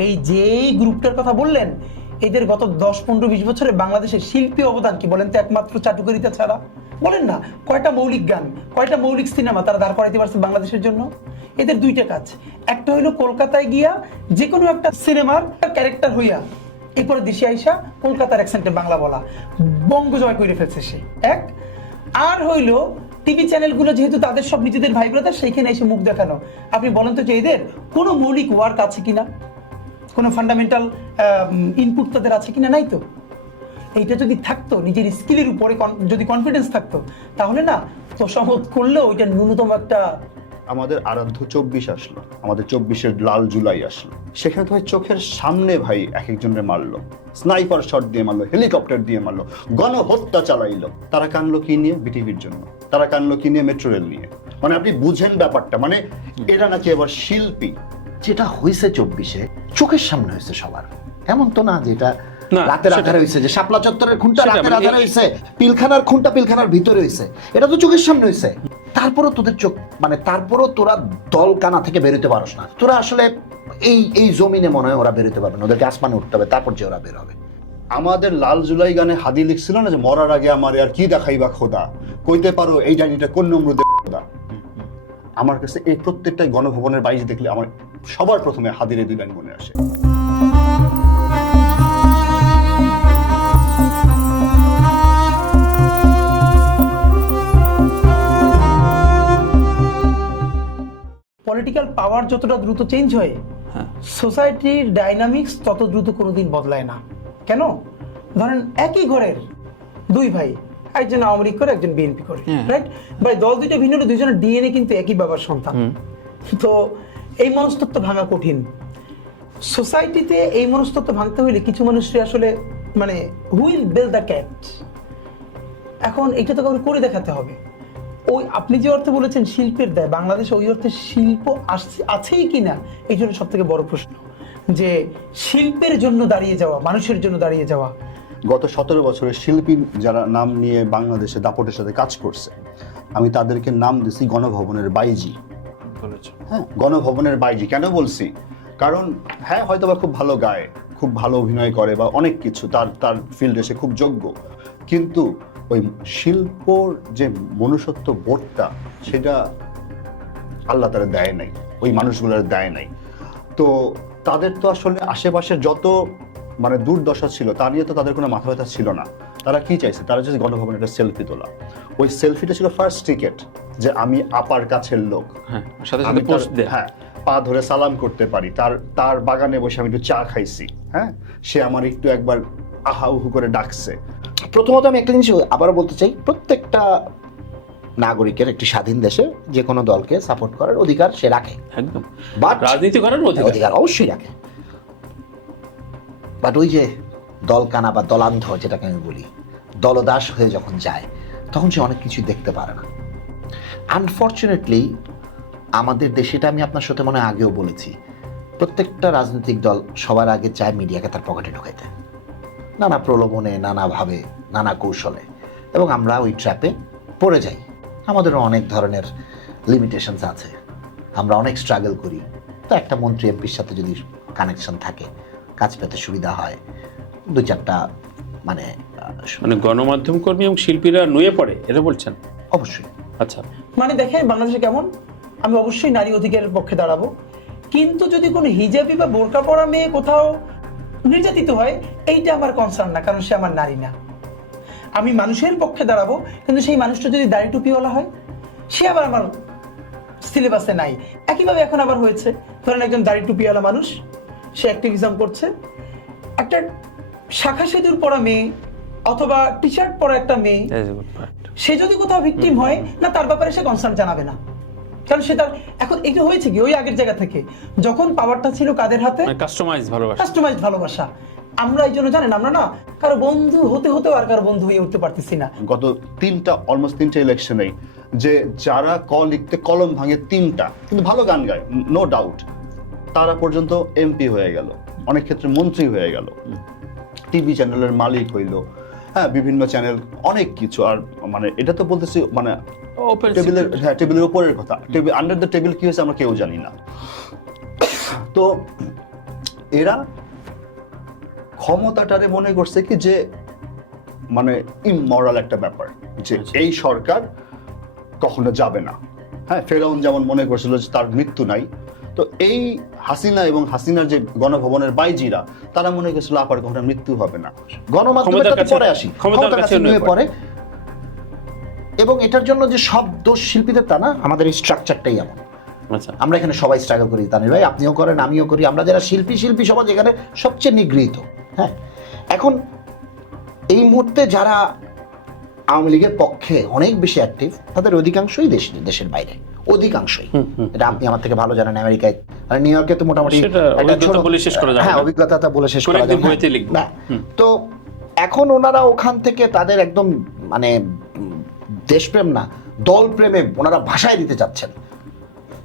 এই যেই গ্রুপটার কথা বললেন, এদের গত 10-15-20 বছরে বাংলাদেশের শিল্পী অবদান কি বলেন তো? একমাত্র চাটুকারিতা ছাড়া বলেন না, কয়টা মৌলিক গান, কয়টা মৌলিক সিনেমা তারা দাঁড় করাইতে পারছে বাংলাদেশের জন্য? এদের দুইটা কাজ, একটা হইলো কলকাতায় গিয়া যে কোনো একটা সিনেমার ক্যারেক্টার হইয়া এরপরে দেশে আইসা কলকাতার অ্যাকসেন্টে বাংলা বলা, বঙ্গ জয় করে ফেলছে সে এক। আর হইলো টিভি চ্যানেলগুলো যেহেতু তাদের সব নিজেদের ভাই ব্রাদার, সেইখানে এসে মুখ দেখানো। আপনি বলেন তো যে এদের কোনো মৌলিক ওয়ার্ক আছে কিনা, কোনো ফান্ডামেন্টাল ইনপুট তাদের আছে কিনা? নাই তো। এইটা যদি থাকতো, নিজের স্কিলের উপরে যদি কনফিডেন্স থাকতো, তাহলে না তোষামত করলেও ওইটা ন্যূনতম একটা। আমাদের আরাধ্য 24 আসলো, আমাদের 24-এর লাল জুলাই আসলো, সেখানে তো ভাই চোখের সামনে ভাই এক একজনের মারলো, স্নাইপার শট দিয়ে মারলো, হেলিকপ্টার দিয়ে মারলো, গণহত্যা চালাইলো। তারা কানলো কি নিয়ে? বিটিভির জন্য। তারা কানলো কি নিয়ে? মেট্রো রেল নিয়ে। মানে আপনি বুঝেন ব্যাপারটা, মানে এরা নাকি আবার শিল্পী। যেটা হয়েছে 24-এ চোখের সামনে হয়েছে সবার, এমন তো না যে এটা রাতের আধারে হয়েছে, যে শাপলা চত্বরের খুনটা রাতের আধারে হয়েছে, পিলখানার খুনটা পিলখানার ভিতরে হয়েছে, এটা তো চোখের সামনে হয়েছে। তারপরও তোদের চোখ, মানে তারপরও তোরা দল কানা থেকে বেরোতে পারস না। তোরা আসলে এই জমিনে মনে হয় ওরা বেরোতে পারবে না, ওদেরকে আসমানে উঠতে হবে, তারপর যে ওরা বের হবে। আমাদের লাল জুলাই গানে হাদি লিখছিল না যে মরার আগে আমার আর কি দেখাইবা খোদা, কইতে পারো এই ডাইনিটা কোন নম্র খোদা। আমার কাছে এই প্রত্যেকটা গণভবনের বাইরে দেখলে আমার সবার প্রথমে হাদির এই দুই লাইন মনে আসে। পলিটিক্যাল পাওয়ার যতটা দ্রুত চেঞ্জ হয়, সোসাইটির ডাইনামিক্স তত দ্রুত কোনোদিন বদলায় না। কেন? ধরেন একই ঘরের দুই ভাই, একজন আওয়ামী লীগ করে, একজন বিএনপি করে, রাইট? ভাই দল দুইটা ভিন্ন, দুইজনের ডিএনএ কিন্তু একই বাবার সন্তান। তো এই মনস্তত্ত্ব ভাঙা কঠিন। সোসাইটিতে এই মনস্তত্ত্ব ভাঙতে হইলে কিছু মানুষের আসলে মানে হুইল বেল দ্য ক্যাট। এখন এটা তো কাউকে করে দেখাতে হবে। ওই আপনি যে অর্থে বলেছেন শিল্পের দায়, বাংলাদেশে ওই অর্থে শিল্প আছেই কিনা এই জন্য সব থেকে বড় প্রশ্ন, যে শিল্পের জন্য দাঁড়িয়ে যাওয়া, মানুষের জন্য দাঁড়িয়ে যাওয়া। গত 17 বছরের শিল্পী যারা নাম নিয়ে বাংলাদেশে দাপটের সাথে কাজ করছে, আমি তাদেরকে নাম দিছি গণভবনের বাইজি। হ্যাঁ, গণভবনের বাইজি কেন বলছি? কারণ হ্যাঁ হয়তো বা খুব ভালো গায়, খুব ভালো অভিনয় করে, বা অনেক কিছু তার ফিল্ডে সে খুব যোগ্য, কিন্তু ওই শিল্পর যে মনুষ্যত্ব বোধটা, সেটা আল্লাহ তারা দেয় নাই, ওই মানুষগুলোর দেয় নাই। তো তাদের তো আসলে আশেপাশের যত মানে দুর্দশা ছিল তা নিয়ে তো তাদের কোনো মাথা ব্যথা ছিল না। তারা কি চাইছে? তারা চাইছে গণভবনে একটা সেলফি তোলা। ওই সেলফিটা ছিল ফার্স্ট টিকেট, যে আমি আপার কাছের লোক, হ্যাঁ পা ধরে সালাম করতে পারি, তার বাগানে বসে আমি একটু চা খাইছি, হ্যাঁ সে আমার একটু একবার আহা উহু করে ডাকছে। প্রথমত আমি একটা জিনিস আবারও বলতে চাই, প্রত্যেকটা নাগরিকের একটি স্বাধীন দেশে যে কোনো দলকে সাপোর্ট করার অধিকার সে রাখে, একদম, বাট রাজনীতি করার অধিকার অবশ্যই রাখে। বাট ওই যে দলকানা বা দলান্ধ যেটাকে আমি বলি, দলদাস হয়ে যখন যায়, তখন সে অনেক কিছু দেখতে পারে না। আনফর্চুনেটলি আমাদের দেশে, এটা আমি আপনার সাথে মনে হয় আগেও বলেছি, প্রত্যেকটা রাজনৈতিক দল সবার আগে চায় মিডিয়াকে তার পকেটে ঢুকাইতে, নানা প্রলোভনে, নানাভাবে, নানা কৌশলে, এবং আমরা ওই ট্র্যাপে পড়ে যাই। আমাদেরও অনেক ধরনের লিমিটেশনস আছে, আমরা অনেক স্ট্রাগল করি। তো একটা মন্ত্রী এমপির সাথে যদি কানেকশন থাকে, কাজ পেতে সুবিধা হয়, 2-4টা মানে গণমাধ্যম কর্মী এবং শিল্পীরা নুয়ে পড়ে, এটা বলছেন? অবশ্যই। আচ্ছা, মানে দেখেন বাংলাদেশে কেমন, আমি অবশ্যই নারী অধিকারের পক্ষে দাঁড়াবো, কিন্তু যদি কোনো হিজাবি বা বোরকা পরা মেয়ে কোথাও নির্যাতিত হয়, এইটা আমার কনসার্ন না, কারণ সে আমার নারী না। আমি মানুষের পক্ষে দাঁড়াবো, কিন্তু সেই মানুষটা যদি দাড়ি টুপিওয়ালা হয়, সে আবার আমার সিলেবাসে নাই। একইভাবে এখন আবার হয়েছে, ধরেন একজন দাড়ি টুপিওয়ালা মানুষ, সে অ্যাক্টিভিজম করছে, একটা শাখা সেতুর পরা মেয়ে অথবা টি শার্ট পরা একটা মেয়ে, সে যদি কোথাও ভিকটিম হয় না, তার ব্যাপারে সে কনসার্ন জানাবে না, কারণ সে তার এখন এটা হয়েছে কি, ওই আগের জায়গা থেকে যখন পাওয়ারটা ছিল কাদের হাতে, কাস্টমাইজড ভালোবাসা। আমরা এই জন্য জানেন, আমরা না কারো বন্ধু হতে হতেও আর কারো বন্ধু হয়ে উঠতে পারতেছি না। গত অলমোস্ট তিনটা ইলেকশনেই যে যারা লিখতে কলম ভাঙে 3টা, কিন্তু ভালো গান গায় নো ডাউট, তারা পর্যন্ত এমপি হয়ে গেল, অনেক ক্ষেত্রে মন্ত্রী হয়ে গেল, টিভি চ্যানেলের মালিক হইল, হ্যাঁ বিভিন্ন চ্যানেল, অনেক কিছু। আর মানে এটা তো বলতেছি মানে টেবিলের উপরের কথা, আন্ডার দ্য টেবিল কি হয়েছে আমরা কেউ জানি না। তো এরা ক্ষমতাটারে মনে করছে কি যে মানে ইমমরাল একটা ব্যাপার, যে এই সরকার কখনো যাবে না। হ্যাঁ, ফেরাউন যেমন মনে করছিল যে তার মৃত্যু নাই, তো এই হাসিনা এবং হাসিনার যে গণভবনের বাইজিরা তারা মনে করছিল আপার কখনো মৃত্যু হবে না। গণমাধ্যমের ক্ষমতার কাছে কাছে- পরে আসি, ক্ষমতার ক্ষমতার কাছে কাছে নুয়ে নুয়ে পড়ে। এবং এটার জন্য যে সব দোষ শিল্পীদের তা না, আমাদের এই স্ট্রাকচারটাই এমন। আচ্ছা, আমরা এখানে সবাই স্ট্রাগল করি, তানির ভাই আপনিও করেন, আমিও করি, আমরা যারা শিল্পী সমাজ এখানে সবচেয়ে নিগৃহীত। হ্যাঁ, এখন এই মুহূর্তে যারা আওয়ামী লীগের পক্ষে অনেক বেশি অ্যাক্টিভ, তাদের অধিকাংশই দেশের বাইরে, অধিকাংশই। এটা আপনি আমার থেকে ভালো জানেন, আমেরিকায় আর নিউ ইয়র্কে তো মোটামুটি সেটা একটা অভিজ্ঞতা ছোট- বলে শেষ করা যাবে হ্যাঁ, না। অভিজ্ঞতা বলে শেষ কোনো করা একদিন যাবে না। বইতে লিখবো। না, তো এখন ওনারা ওখান থেকে তাদের একদম মানে দেশপ্রেম না, দল প্রেমে ওনারা ভাষায় দিতে চাচ্ছেন।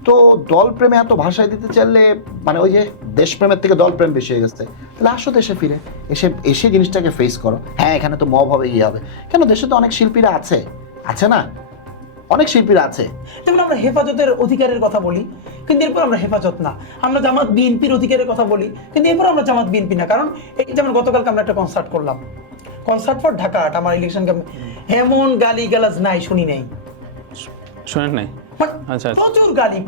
তো দল প্রেমে এত ভাষায় দিতে চাইলে মানে ওই যে দেশপ্রেমের থেকে দল প্রেম বেশি হয়ে গেছে, তাহলে আসো দেশে ফিরে, এসে জিনিসটাকে ফেস করো। হ্যাঁ, এখানে তো মব হবে, ইয়ে হবে, কেন দেশে তো অনেক শিল্পীরা আছে না, অনেক শিল্পীরা আছে। যেমন আমরা হেফাজতের অধিকারের কথা বলি, কিন্তু এরপর আমরা হেফাজত না। আমরা জামাত বিএনপির অধিকারের কথা বলি, কিন্তু এরপর আমরা জামাত বিএনপি না। কারণ এই যেমন গতকালকে আমরা একটা কনসার্ট করলাম, কনসার্ট ফর ঢাকা, আমার ইলেকশন ক্যাম্পেইন, এমন গালি গালাজ নাই, শুনি নাই। শোনেন নাই? মানে আচ্ছা, আচ্ছা।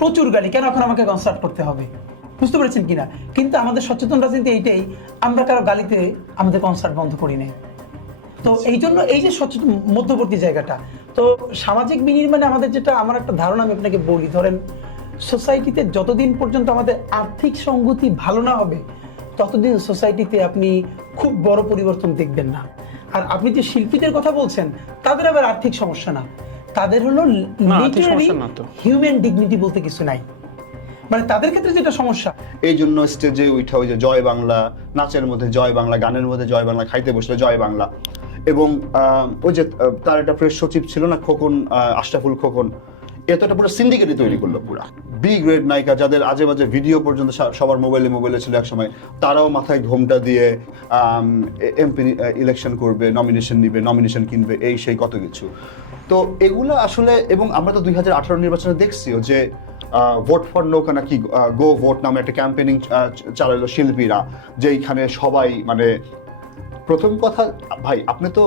প্রচুর গালি, কেন এখন আমাকে কনসার্ট করতে হবে? বুঝতে পেরেছেন কিনা? কিন্তু আমাদের সচেতন রাজনীতি এইটাই, আমরা কারো গালিতে আমাদের কনসার্ট বন্ধ করি নাই। তো এই জন্য এই যে সচেতন মধ্যবর্তী জায়গাটা, তো সামাজিক বিনির্মাণে আমাদের যেটা, আমার একটা ধারণা আমি আপনাকে বলি, ধরেন সোসাইটিতে যতদিন পর্যন্ত আমাদের আর্থিক সংগতি ভালো না হবে, ততদিন সোসাইটিতে আপনি খুব বড় পরিবর্তন দেখবেন না। আর আপনি যে শিল্পীদের কথা বলছেন, তাদের আবার আর্থিক সমস্যা না, তাদের হলো না, আর্থিক সমস্যা না তো। হিউম্যান ডিগনিটি বলতে কিছু নাই। মানে তাদের ক্ষেত্রে যেটা সমস্যা, এই জন্য স্টেজে উঠা ওই যে জয় বাংলা, নাচের মধ্যে জয় বাংলা, গানের মধ্যে জয় বাংলা, খাইতে বসলে জয় বাংলা। এবং ওই যে তার একটা প্রেস সচিব ছিল না, খোকন, আশরাফুল খোকন, এতটা পুরো সিন্ডিকেটই তৈরি করলো পুরা। বি গ্রেড নায়িকা যাদের আজে বাজে ভিডিও পর্যন্ত সবার মোবাইলে ছিল এক সময়, তারাও মাথায় ঘোমটা দিয়ে এমপি ইলেকশন করবে, নমিনেশন নিবে, নমিনেশন কিনবে, এই সেই কত কিছু। তো এগুলো আসলে, এবং আমরা তো 2018 নির্বাচনে দেখছিও যে ভোট ফর নৌকা নাকি গো ভোট নামে একটা ক্যাম্পেনিং চালালো শিল্পীরা, যেইখানে সবাই মানে, প্রথম কথা ভাই আপনি তো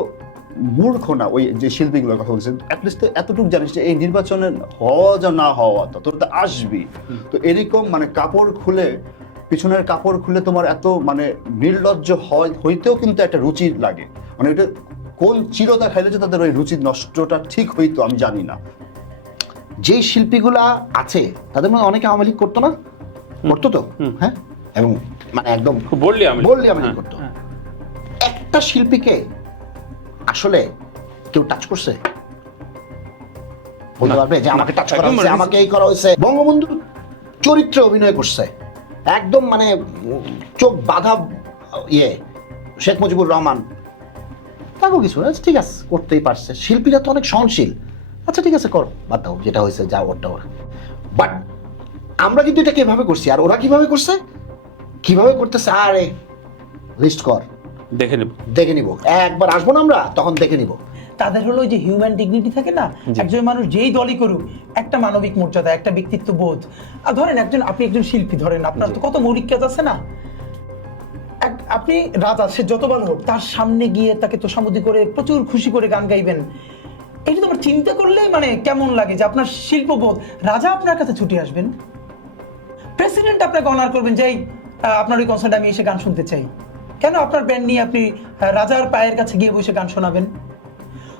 মূর্খ না, ওই যে শিল্পীগুলোর কথা বলছেন, অ্যাটলিস্ট এতটুকু জানিস যে এই নির্বাচনে হওয়া যা না হওয়া তোর তো আসবি। তো এরকম মানে কাপড় খুলে, পিছনের কাপড় খুলে তোমার এত মানে নির্লজ্জ হইতেও কিন্তু একটা রুচি লাগে। মানে এটা কোন চিরতা খাইলে যে তাদের ওই রুচি নষ্টটা ঠিক হইতো আমি জানি না। যেই শিল্পীগুলা আছে তাদের মধ্যে অনেকে আওয়ামী লীগ করতো না, করতো তো, হ্যাঁ, এবং মানে একদম বললি আমি করতো। একটা শিল্পীকে আসলে কেউ টাচ করছে বলতে পারবে যে আমাকে টাচ করা হয়েছে, আমাকে এই করা হয়েছে? বঙ্গবন্ধুর চরিত্রে অভিনয় করছে একদম মানে চোখ বাঁধা ইয়ে শেখ মুজিবুর রহমান, তাকেও কিছু না, ঠিক আছে করতেই পারছে। শিল্পীরা তো অনেক সহনশীল, আচ্ছা ঠিক আছে করো, বাদ দাও, যেটা হয়েছে যা ওটা ওরা। বাট আমরা কিন্তু এটাকে এভাবে করছি, আর ওরা কিভাবে করতেছে, আরে লিস্ট কর, দেখে নিব, একবার আসবো না আমরা, তখন দেখে নিব। তাদের হলো যে হিউম্যান ডিগনিটি থাকে না, একজন মানুষ যেই দলই করুক, একটা মানবিক মর্যাদা, একটা ব্যক্তিত্ব বোধ। আর ধরেন আপনি একজন শিল্পী, ধরেন আপনার তো কত মৌলিক কাজ আছে না, আপনি রাজা, সে যতবার হোক, তার সামনে গিয়ে তাকে তোষামোদি করে প্রচুর খুশি করে গান গাইবেন, এটা তোমার চিন্তা করলেই মানে কেমন লাগে যে আপনার শিল্পবোধ, রাজা আপনার কাছে ছুটে আসবেন, প্রেসিডেন্ট আপনাকে অনার করবেন যে আপনার ওই কনসার্টে আমি এসে গান শুনতে চাই, কেন আপনার ব্যান্ড নিয়ে আপনি রাজার পায়ের কাছে গিয়ে বসে গান শোনাবেন?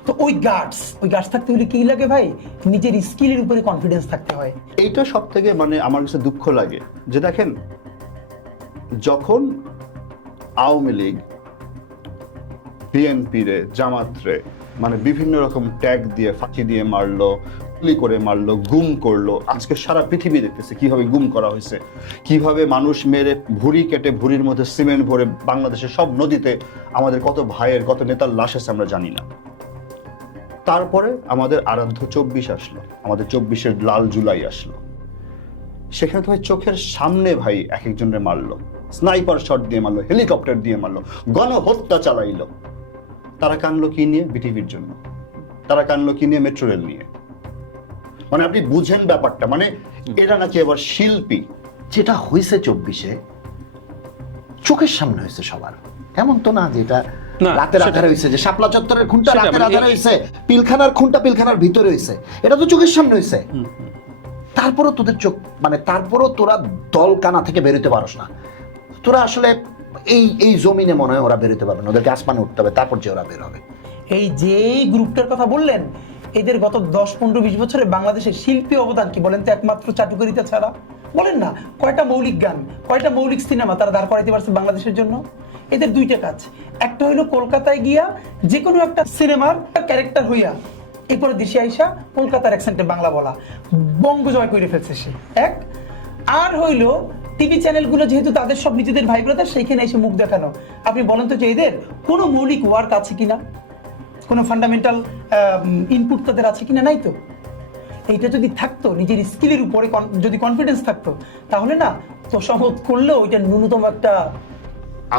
তো ওই গার্ডস থাকতে হলে কি লাগে ভাই, নিজের স্কিলের উপরে কনফিডেন্স থাকতে হয়। এইটা সব থেকে মানে আমার কাছে দুঃখ লাগে যে দেখেন, যখন আওয়ামী লীগ বিএনপি রে, জামাত রে মানে বিভিন্ন রকম ট্যাগ দিয়ে, ফাঁকি দিয়ে মারলো, গুলি করে মারলো, গুম করলো, আজকে সারা পৃথিবী দেখতেছে কিভাবে গুম করা হয়েছে, কিভাবে মানুষ মেরে ভুঁড়ি কেটে ভুঁড়ির মধ্যে সিমেন্ট ভরে বাংলাদেশের সব নদীতে আমাদের কত ভাইয়ের, কত নেতার লাশ আছে আমরা জানি না। তারপরে আমাদের আরাধ্য 24 আসলো, আমাদের 24-এর লাল জুলাই আসলো, সেখানে তো ভাই চোখের সামনে ভাই এক একজনের মারলো, স্নাইপার শট দিয়ে মারলো, হেলিকপ্টার দিয়ে মারলো, গণহত্যা চালাইলো। তারা কানলো কি নিয়ে? বিটিভির জন্য। তারা কানলো কি নিয়ে? মেট্রো রেল নিয়ে। মানে আপনি বুঝেন ব্যাপারটা, মানে এরা নাকি আবার শিল্পী। যেটা হয়েছে 24-এ চোখের সামনে হয়েছে সবার, এমন তো না যে এটা না, রাতের সেটা- আধারে হয়েছে, যে শাপলা চত্বরের খুনটা সেটা রাতের মানে আধারে হয়েছে, পিলখানার খুনটা পিলখানার ভিতরে হয়েছে, এটা তো চোখের সামনে হয়েছে। তারপরও তোদের চোখ মানে তারপরও তোরা দল কানা থেকে বেরোতে পারস না। তোরা আসলে এই জমিনে মনে হয় ওরা বেরোতে পারবে না, ওদেরকে আসমানে উঠতে হবে তারপর যে ওরা বের হবে। এই যে গ্রুপটার কথা বললেন, এদের গত 10-15-20 বছরে বাংলাদেশের শিল্পী অবদান কি বলেন তো? একমাত্র চাটুকারিতা ছাড়া বলেন না, কয়টা মৌলিক গান, কয়টা মৌলিক সিনেমা তারা দাঁড় করাইতে পারছে বাংলাদেশের জন্য? এদের দুইটা কাজ, একটা হইলো কলকাতায় গিয়া যে কোনো একটা সিনেমার ক্যারেক্টার হইয়া এরপরে দেশে আইসা কলকাতার অ্যাকসেন্টে বাংলা বলা, বঙ্গ জয় করে ফেলছে সে এক। আর হইলো টিভি চ্যানেলগুলো যেহেতু তাদের সব নিজেদের ভাই ব্রাদার, সেইখানে এসে মুখ দেখানো। আপনি বলেন তো যে এদের কোনো মৌলিক ওয়ার্ক আছে কিনা, কোনো ফান্ডামেন্টাল ইনপুট তাদের আছে কিনা? নাই তো। এইটা যদি থাকতো, নিজের স্কিলের উপরে যদি কনফিডেন্স থাকতো, তাহলে না তোষামত করলেও ওইটা ন্যূনতম একটা।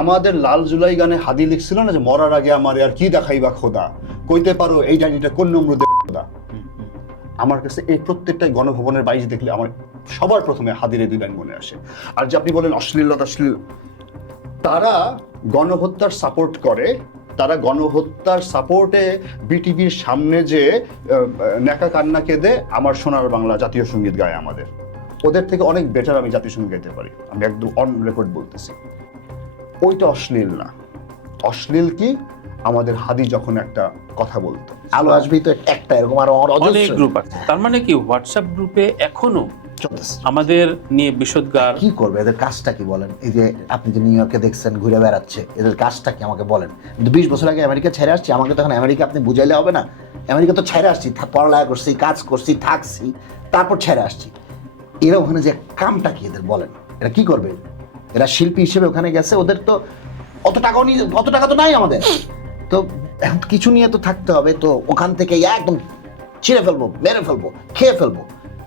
আমাদের লাল জুলাই গানে হাদি লিখছিল না যে মরার আগে আমার আর কি দেখাইবা খোদা, কইতে পারো এই ডাইনিটা কোন নম্র দে খোদা। আমার কাছে এই প্রত্যেকটাই গণভবনের বাইরে দেখলে আমার সবার প্রথমে হাদির এই দুই লাইন মনে আসে। আর যে আপনি বলেন অশ্লীলতা, তারা গণহত্যার সাপোর্ট করে, তারা গণহত্যার সাপোর্টে বিটিভির সামনে যে নেকা কান্না কেঁদে আমার সোনার বাংলা জাতীয় সঙ্গীত গায় আমাদের। ওদের থেকে অনেক বেটার আমি জাতীয় সঙ্গীত গাইতে পারি, আমি একদম অন রেকর্ড বলতেছি। ওইটা অশ্লীল না। অশ্লীল কি আমাদের হাদি যখন একটা কথা বলতো। আলো আসবেই তো একটা, এরকম আরো অনেক গ্রুপ আছে। তার মানে কি হোয়াটসঅ্যাপ গ্রুপে এখনো চলতেছে। আমাদের নিয়ে বিশদগার। কি করবে এদের কাজটা কি বলেন? এই যে আপনি যে নিউ ইয়র্কে দেখছেন ঘুরে বেড়াচ্ছে, এদের কাজটা কি আমাকে বলেন? 20 বছর আগে আমেরিকা ছেড়ে আসছি, আমাকে তখন আমেরিকা আপনি বুঝাইলে হবে না। আমেরিকা তো ছেড়ে আসছি, পড়ালেখা করছি, কাজ করছি, থাকছি, তারপর ছেড়ে আসছি। এরা ওখানে যে কামটা কি এদের বলেন? এরা কি করবে? এরা শিল্পী হিসেবে ওখানে গেছে, ওদের তো অত টাকা তো নাই আমাদের, তো এখন কিছু নিয়ে তো থাকতে হবে। তো ওখান থেকে একদম ছিঁড়ে ফেলবো, মেরে ফেলবো, খেয়ে ফেলবো।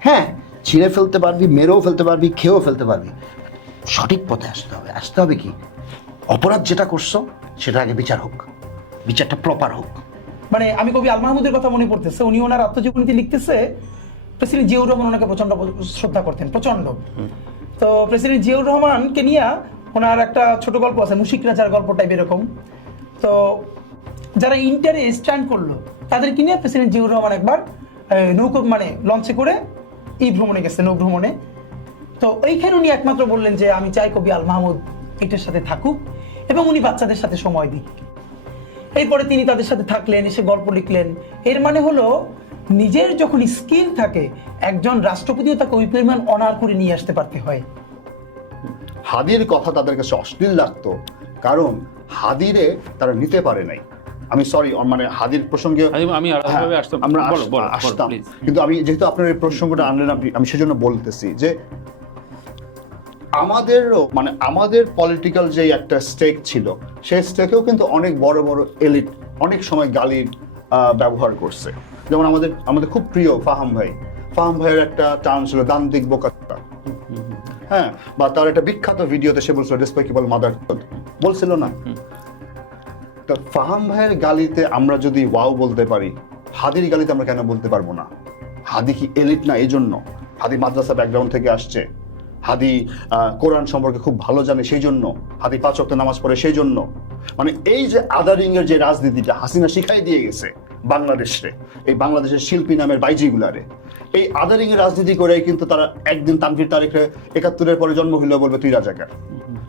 হ্যাঁ, ছিঁড়ে ফেলতে পারবি, মেরেও ফেলতে পারবি, খেয়েও ফেলতে পারবি। সঠিক পথে আসতে হবে কি, অপরাধ যেটা করছো সেটা আগে বিচার হোক, বিচারটা প্রপার হোক। মানে আমি কবি আল মাহমুদের কথা মনে পড়তেছে, উনি ওনার আত্মজীবনীতে লিখতেছে প্রেসিডেন্ট জিয়াউর রহমান ওনাকে প্রচন্ড শ্রদ্ধা করতেন, প্রচন্ড। তো প্রেসিডেন্ট জিয়াউর রহমানকে নিয়ে ওনার একটা ছোট গল্প আছে, মুশিক রাজার গল্প টাইপ এরকম। তো যারা ইন্টারে স্ট্যান্ড করলো তাদেরকে নিয়ে প্রেসিডেন্ট জিয়াউর রহমান একবার নৌকো মানে লঞ্চে করে এই ভ্রমণে গেছে, নৌ ভ্রমণে। তো এইখানে উনি একমাত্র বললেন যে আমি চাই কবি আল মাহমুদ এটার সাথে থাকুক এবং উনি বাচ্চাদের সাথে সময় দিক। এরপরে তিনি তাদের সাথে থাকলেন, এসে গল্প লিখলেন। এর মানে হলো নিজের যখন স্কিল থাকে, একজন রাষ্ট্রপতিও তাকে ওই পরিমাণ অনার করে নিয়ে আসতে পারতে হয়। হাদির কথা তাদের কাছে অশ্লীল লাগতো কারণ হাদিরে তারা নিতে পারে নাই। আমি সরি, মানে হাদির প্রসঙ্গে আমি আলাদাভাবে আসতাম, আমরা বলো, আসতাম, প্লিজ। কিন্তু আমি যেহেতু আপনার এই প্রসঙ্গটা আনলেন, আমি সেজন্য বলতেছি যে আমাদেরও মানে আমাদের পলিটিক্যাল যে একটা স্টেক ছিল, সেই স্টেকেও কিন্তু অনেক বড় বড় এলিট অনেক সময় গালির ব্যবহার করছে। যেমন আমাদের খুব প্রিয় ফাহাম ভাইয়ের একটা টার্ম ছিল দান্দিক বোকাচোদা। হ্যাঁ, বা তার একটা বিখ্যাত ভিডিওতে সে বলছিল ডিসপেকেবল মাদার বলছিল না? তো ফাহাম ভাইয়ের গালিতে আমরা যদি ওয়াও বলতে পারি, হাদির গালিতে আমরা কেন বলতে পারবো না? হাদি কি এলিট না? এই জন্য হাদি মাদ্রাসা ব্যাকগ্রাউন্ড থেকে আসছে, হাদি কোরআন সম্পর্কে খুব ভালো জানে, সেই জন্য হাদি 5 ওয়াক্ত নামাজ পড়ে, সেই জন্য। মানে এই যে আদারিং এর যে রাজনীতিটা হাসিনা শিখাই দিয়ে গেছে বাংলাদেশে, এই বাংলাদেশের শিল্পী নামের বাইজিগুলারে, এই আদারিং এর রাজনীতি করে কিন্তু তারা একদিন তানভীর তারেকরে 71-এর পরে জন্ম হইলেও বলবে তুই রাজাকার,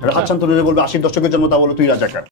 রাহাত শান্তনুরে বলবে 80-র দশকের জন্ম, তা বলবে তুই রাজাকার।